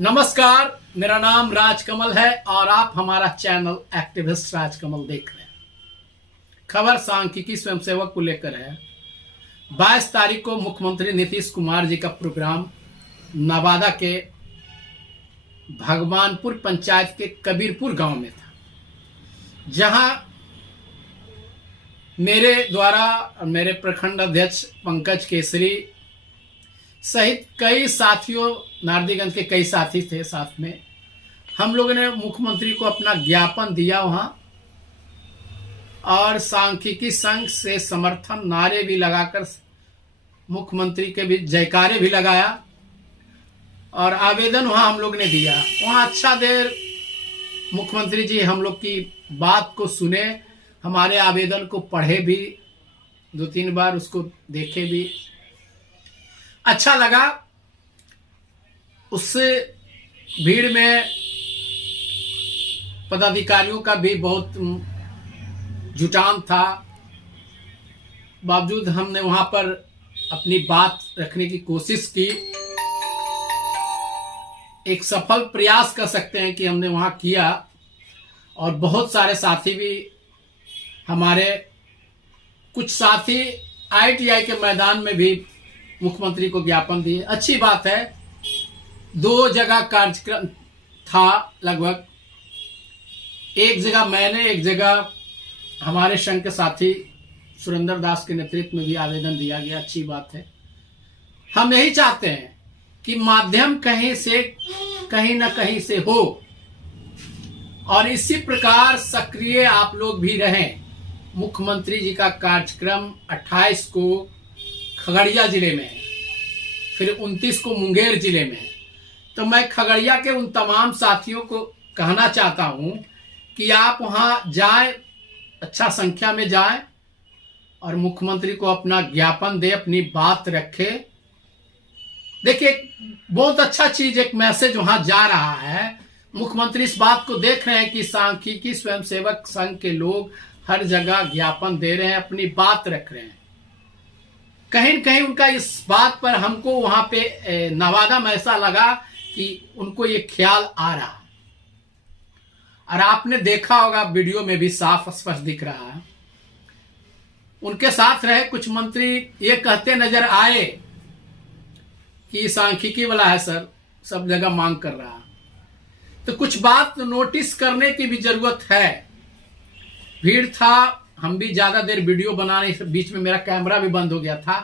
नमस्कार, मेरा नाम राजकमल है और आप हमारा चैनल एक्टिविस्ट राजकमल देख रहे हैं। खबर सांख्यिकी स्वयंसेवक को लेकर है। 22 तारीख को मुख्यमंत्री नीतीश कुमार जी का प्रोग्राम नवादा के भगवानपुर पंचायत के कबीरपुर गांव में था, जहां मेरे द्वारा मेरे प्रखंड अध्यक्ष पंकज केसरी सहित कई साथियों, नारदीगंज के कई साथी थे साथ में, हम लोगों ने मुख्यमंत्री को अपना ज्ञापन दिया वहां और सांख्यिकी संघ से समर्थन नारे भी लगाकर मुख्यमंत्री के भी जयकारे भी लगाया और आवेदन वहां हम लोग ने दिया। वहां अच्छा देर मुख्यमंत्री जी हम लोग की बात को सुने, हमारे आवेदन को पढ़े भी, 2-3 बार उसको देखे भी, अच्छा लगा। उससे भीड़ में पदाधिकारियों का भी बहुत जुटान था, बावजूद हमने वहां पर अपनी बात रखने की कोशिश की। एक सफल प्रयास कर सकते हैं कि हमने वहां किया और बहुत सारे साथी भी हमारे, कुछ साथी ITI के मैदान में भी मुख्यमंत्री को ज्ञापन दिए। अच्छी बात है। 2 जगह कार्यक्रम था लगभग, एक जगह मैंने, एक जगह हमारे संघ के साथी सुरेंद्र दास के नेतृत्व में भी आवेदन दिया गया। अच्छी बात है। हम यही चाहते हैं कि माध्यम कहीं से कहीं ना कहीं से हो और इसी प्रकार सक्रिय आप लोग भी रहें। मुख्यमंत्री जी का कार्यक्रम 28 को खगड़िया जिले में है, फिर 29 को मुंगेर जिले में है। तो मैं खगड़िया के उन तमाम साथियों को कहना चाहता हूं कि आप वहां जाएं, अच्छा संख्या में जाएं और मुख्यमंत्री को अपना ज्ञापन दे, अपनी बात रखे। देखिए, बहुत अच्छा चीज, एक मैसेज वहां जा रहा है। मुख्यमंत्री इस बात को देख रहे हैं कि सांख्यिकी स्वयंसेवक संघ के लोग हर जगह ज्ञापन दे रहे हैं, अपनी बात रख रहे हैं। कहीं न कहीं उनका इस बात पर, हमको वहां पे नवादा में ऐसा लगा कि उनको ये ख्याल आ रहा है। और आपने देखा होगा, वीडियो में भी साफ स्पष्ट दिख रहा है। उनके साथ रहे कुछ मंत्री ये कहते नजर आए कि सांख्यिकी वाला है सर, सब जगह मांग कर रहा है। तो कुछ बात नोटिस करने की भी जरूरत है। भीड़ था, हम भी ज्यादा देर वीडियो बनाने, बीच में मेरा कैमरा भी बंद हो गया था।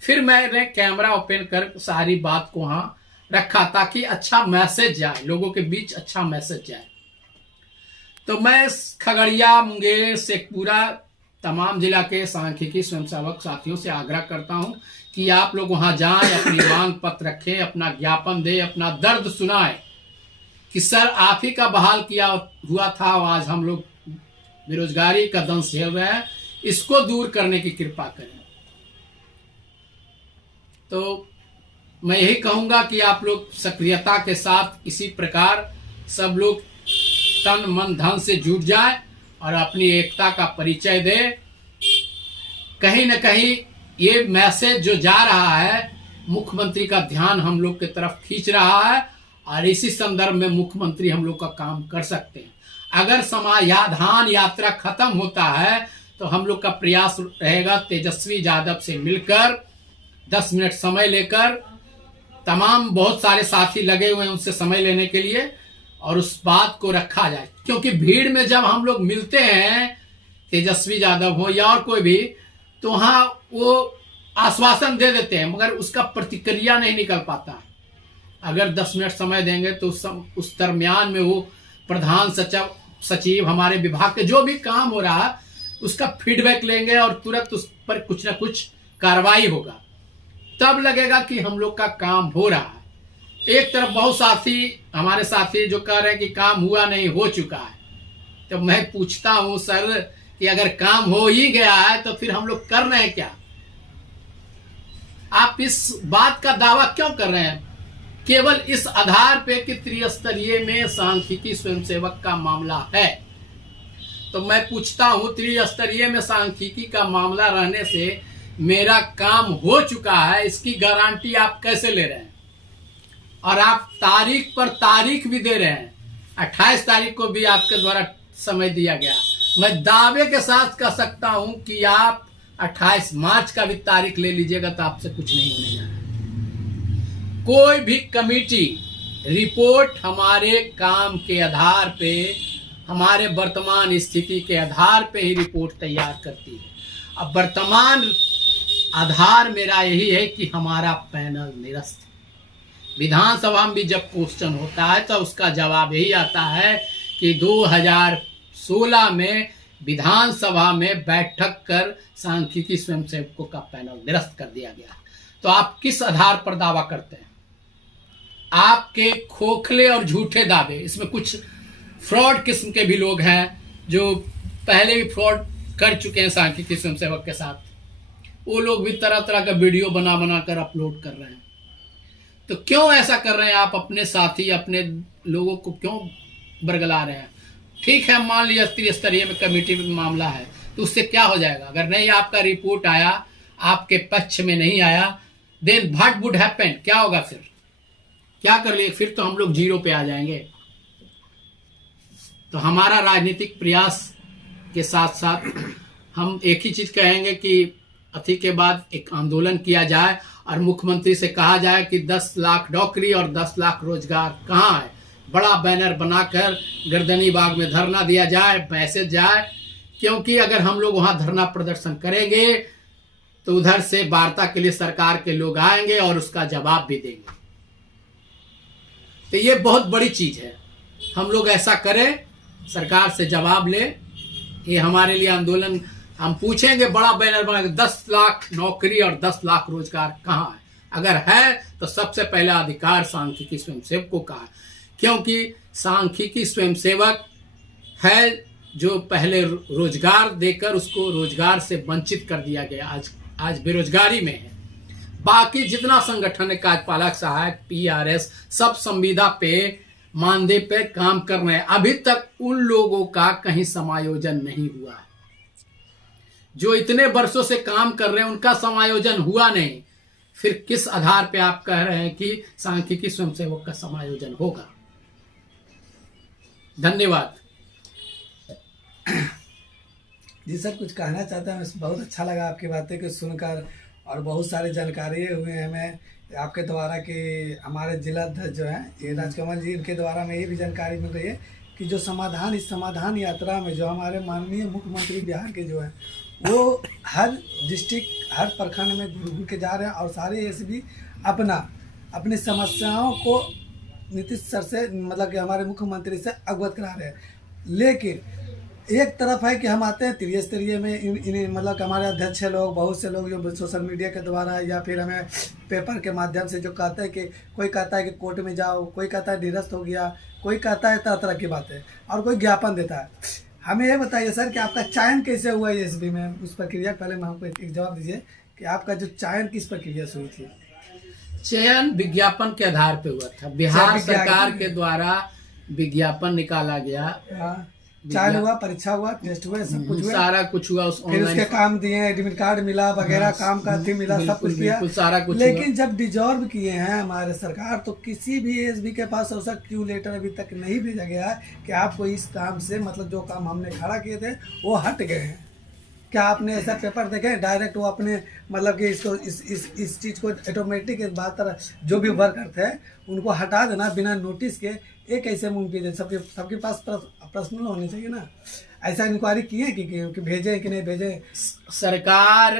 फिर मैंने कैमरा ओपन कर सारी बात को वहां रखा ताकि अच्छा मैसेज जाए, लोगों के बीच अच्छा मैसेज जाए। तो मैं खगड़िया, मुंगेर, शेखपुरा, तमाम जिला के सांख्यिकी स्वयंसेवक साथियों से आग्रह करता हूं कि आप लोग वहां जाएं, अपनी मांग पत्र रखें, अपना ज्ञापन दें, अपना दर्द सुनाएं कि सर आप ही का बहाल किया हुआ था, आज हम लोग बेरोजगारी का दंश झेल रहे हैं, इसको दूर करने की कृपा करें। तो मैं यही कहूंगा कि आप लोग सक्रियता के साथ इसी प्रकार सब लोग तन मन धन से जुट जाए और अपनी एकता का परिचय दे। कहीं न कहीं ये मैसेज जो जा रहा है, मुख्यमंत्री का ध्यान हम लोग की तरफ खींच रहा है और इसी संदर्भ में मुख्यमंत्री हम लोग का काम कर सकते हैं। अगर समाधान यात्रा खत्म होता है तो हम लोग का प्रयास रहेगा तेजस्वी यादव से मिलकर 10 मिनट समय लेकर, तमाम बहुत सारे साथी लगे हुए हैं उनसे समय लेने के लिए, और उस बात को रखा जाए। क्योंकि भीड़ में जब हम लोग मिलते हैं, तेजस्वी यादव हो या और कोई भी, तो वहां वो आश्वासन दे देते हैं मगर उसका प्रतिक्रिया नहीं निकल पाता। अगर 10 मिनट समय देंगे तो उस दरमियान में वो प्रधान सचिव, हमारे विभाग के जो भी काम हो रहा है उसका फीडबैक लेंगे और तुरंत उस पर कुछ ना कुछ कार्रवाई होगा। तब लगेगा कि हम लोग का काम हो रहा है। एक तरफ बहुत साथी, हमारे साथी जो कह रहे हैं कि काम हुआ नहीं, हो चुका है। तो मैं पूछता हूं सर कि अगर काम हो ही गया है तो फिर हम लोग कर रहे हैं क्या? आप इस बात का दावा क्यों कर रहे हैं केवल इस आधार पे कि त्रिस्तरीय में सांख्यिकी स्वयंसेवक का मामला है? तो मैं पूछता हूं, त्रिस्तरीय में सांख्यिकी का मामला रहने से मेरा काम हो चुका है, इसकी गारंटी आप कैसे ले रहे हैं? और आप तारीख पर तारीख भी दे रहे हैं। 28 तारीख को भी आपके द्वारा समय दिया गया। मैं दावे के साथ कह सकता हूं कि आप 28 मार्च का भी तारीख ले लीजिएगा तो आपसे कुछ नहीं होने जा रहा। कोई भी कमेटी रिपोर्ट हमारे काम के आधार पे, हमारे वर्तमान स्थिति के आधार पे ही रिपोर्ट तैयार करती है। अब वर्तमान आधार मेरा यही है कि हमारा पैनल निरस्त है। विधानसभा में भी जब क्वेश्चन होता है तो उसका जवाब यही आता है कि 2016 में विधानसभा में बैठक कर सांख्यिकी स्वयंसेवकों का पैनल निरस्त कर दिया गया। तो आप किस आधार पर दावा करते हैं? आपके खोखले और झूठे दावे, इसमें कुछ फ्रॉड किस्म के भी लोग हैं जो पहले भी फ्रॉड कर चुके हैं सांख्यिकी स्वयंसेवक के साथ। वो लोग भी तरह तरह का वीडियो बना बना कर अपलोड कर रहे हैं। तो क्यों ऐसा कर रहे हैं आप? अपने साथी, अपने लोगों को क्यों बरगला रहे हैं? ठीक है, मान लिया त्रिस्तरीय में कमेटी में मामला है तो उससे क्या हो जाएगा? अगर नहीं आपका रिपोर्ट आया, आपके पक्ष में नहीं आया, देन व्हाट वुड हैपन? क्या होगा फिर? क्या कर लिए? फिर तो हम लोग जीरो पे आ जाएंगे। तो हमारा राजनीतिक प्रयास के साथ साथ हम एक ही चीज कहेंगे कि अति के बाद एक आंदोलन किया जाए और मुख्यमंत्री से कहा जाए कि 10 लाख नौकरी और 10 लाख रोजगार कहाँ है। बड़ा बैनर बनाकर गर्दनी बाग में धरना दिया जाए, मैसेज जाए, क्योंकि अगर हम लोग वहां धरना प्रदर्शन करेंगे तो उधर से वार्ता के लिए सरकार के लोग आएंगे और उसका जवाब भी देंगे। तो ये बहुत बड़ी चीज है। हम लोग ऐसा करें, सरकार से जवाब ले। ये हमारे लिए आंदोलन, हम पूछेंगे बड़ा बैनर बना 10 लाख नौकरी और 10 लाख रोजगार कहाँ है। अगर है तो सबसे पहला अधिकार सांख्यिकी स्वयंसेवकों का है, क्योंकि सांख्यिकी स्वयंसेवक है जो पहले रोजगार देकर उसको रोजगार से वंचित कर दिया गया, आज बेरोजगारी में है। बाकी जितना संगठन है, कार्यपालक सहायक, पीआरएस, सब संविदा पे, मानदेय पे काम कर रहे हैं। अभी तक उन लोगों का कहीं समायोजन नहीं हुआ है। जो इतने वर्षों से काम कर रहे हैं उनका समायोजन हुआ नहीं, फिर किस आधार पे आप कह रहे हैं कि सांख्यिकी स्वयंसेवक का समायोजन होगा? धन्यवाद। जी सर, कुछ कहना चाहता हूँ। बहुत अच्छा लगा आपकी बातें को सुनकर और बहुत सारी जानकारी हुई है हमें आपके द्वारा कि हमारे जिला अध्यक्ष जो हैं ये राजकमल जी, इनके द्वारा में ये भी जानकारी मिल रही है कि जो समाधान, इस समाधान यात्रा में जो हमारे माननीय मुख्यमंत्री बिहार के जो हैं वो हर डिस्ट्रिक्ट, हर प्रखंड में घूर घूर के जा रहे हैं और सारे एसबी अपनी समस्याओं को नीतीश सर से, मतलब कि हमारे मुख्यमंत्री से अवगत करा रहे हैं। लेकिन एक तरफ है कि हम आते हैं त्रिस्तरीय में, इन मतलब कि हमारे अध्यक्ष लोग, बहुत से लोग जो सोशल मीडिया के द्वारा या फिर हमें पेपर के माध्यम से जो कहते हैं कि कोई कहता है कि कोर्ट में जाओ, कोई कहता है निरस्त हो गया, कोई कहता है तरह तरह की बातें, और कोई ज्ञापन देता है। हमें ये बताइए सर कि आपका चयन कैसे हुआ है एसबी में? उस प्रक्रिया पहले मैं हमको एक जवाब दीजिए कि आपका जो चयन किस प्रक्रिया से हुई थी? चयन विज्ञापन के आधार पे हुआ था। बिहार सरकार के द्वारा विज्ञापन निकाला गया। चयन हुआ, परीक्षा हुआ, टेस्ट हुआ, सब कुछ हुआ, सारा कुछ हुआ। उस फिर उसके काम दिए, एडमिट कार्ड मिला वगैरह, काम का थी मिला, सब कुछ किया, सारा कुछ। लेकिन जब डिजॉल्व किए हैं हमारे सरकार तो किसी भी एसबी के पास ऐसा क्यू लेटर अभी तक नहीं भेजा गया है कि आपको इस काम से, मतलब जो काम हमने खड़ा किए थे वो हट गए हैं। क्या आपने ऐसा पेपर देखे डायरेक्ट वो अपने, मतलब कि इसको इस चीज़ को ऑटोमेटिक बात तरह जो भी वर्कर थे उनको हटा देना बिना नोटिस के, ये कैसे मुमकिन है? सबके पास पर्सनल होने चाहिए ना। ऐसा इंक्वायरी किए कि भेजे कि नहीं भेजे? सरकार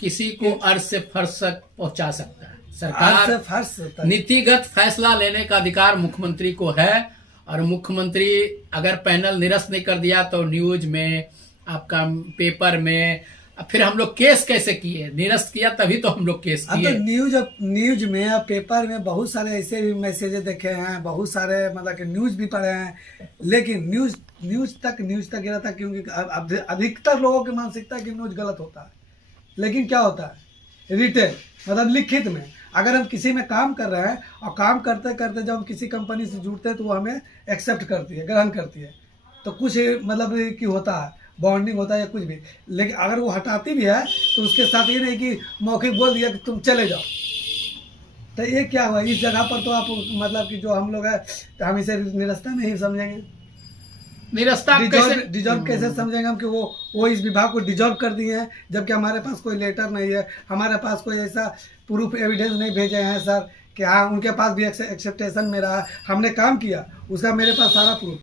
किसी को अर्ज से फर्श तक पहुंचा सकता है। सरकार नीतिगत फैसला लेने का अधिकार मुख्यमंत्री को है, और मुख्यमंत्री अगर पैनल निरस्त नहीं कर दिया तो न्यूज में, आपका पेपर में, फिर हम लोग केस कैसे किए? निरस्त किया तभी तो हम लोग केस किए। तो न्यूज में और पेपर में बहुत सारे ऐसे भी मैसेजेस देखे हैं, बहुत सारे मतलब कि न्यूज भी पढ़े हैं, लेकिन न्यूज तक गिरा था, क्योंकि अधिकतर लोगों की मानसिकता है कि न्यूज गलत होता है। लेकिन क्या होता है, रिटेन मतलब लिखित में अगर हम किसी में काम कर रहे हैं और काम करते करते जब हम किसी कंपनी से जुड़ते हैं तो वो हमें एक्सेप्ट करती है, ग्रहण करती है, तो कुछ मतलब कि होता है, बॉन्डिंग होता है या कुछ भी। लेकिन अगर वो हटाती भी है तो उसके साथ ये नहीं कि मौखिक बोल दिया कि तुम चले जाओ, तो ये क्या हुआ इस जगह पर? तो आप मतलब कि जो हम लोग है तो हम इसे निरस्ता नहीं समझेंगे, निरस्ता आप कैसे डिजॉल्व कैसे समझेंगे हम कि वो इस विभाग को डिजॉल्व कर दिए हैं, जबकि हमारे पास कोई लेटर नहीं है, हमारे पास कोई ऐसा प्रूफ एविडेंस नहीं भेजे हैं सर कि हाँ उनके पास भी एक्सेप्टेशन में रहा, हमने काम किया उसका मेरे पास सारा प्रूफ